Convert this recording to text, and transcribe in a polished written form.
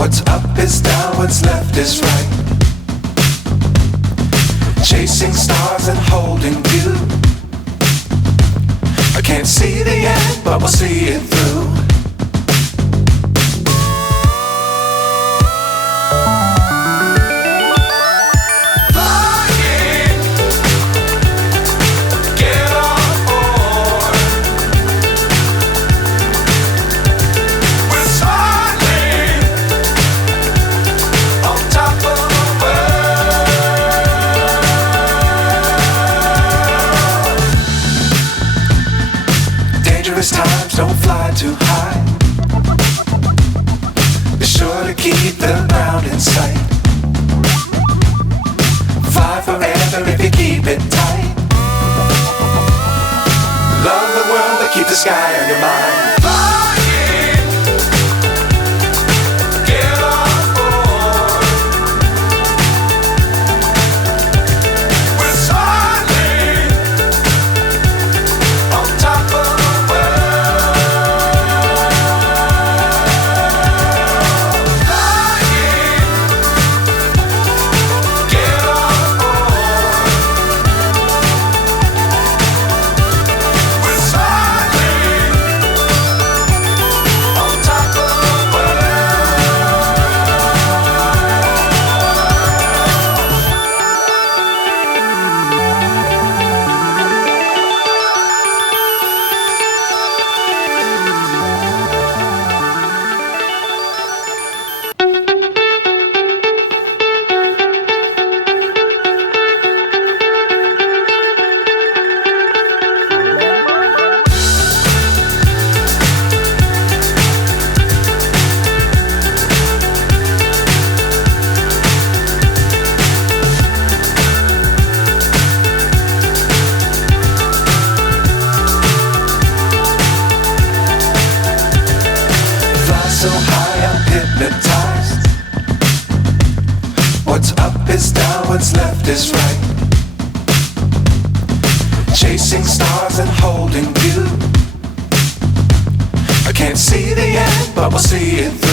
What's up is down, what's left is right. Chasing stars and holding you. I can't see the end, but we'll see it through. Times don't fly too high. Be sure to keep the ground in sight. Fly forever if you keep it tight. Love the world but keep the sky on your mind. So high I'm hypnotized. What's up is down, what's left is right. Chasing stars and holding you. I can't see the end, but we'll see it through.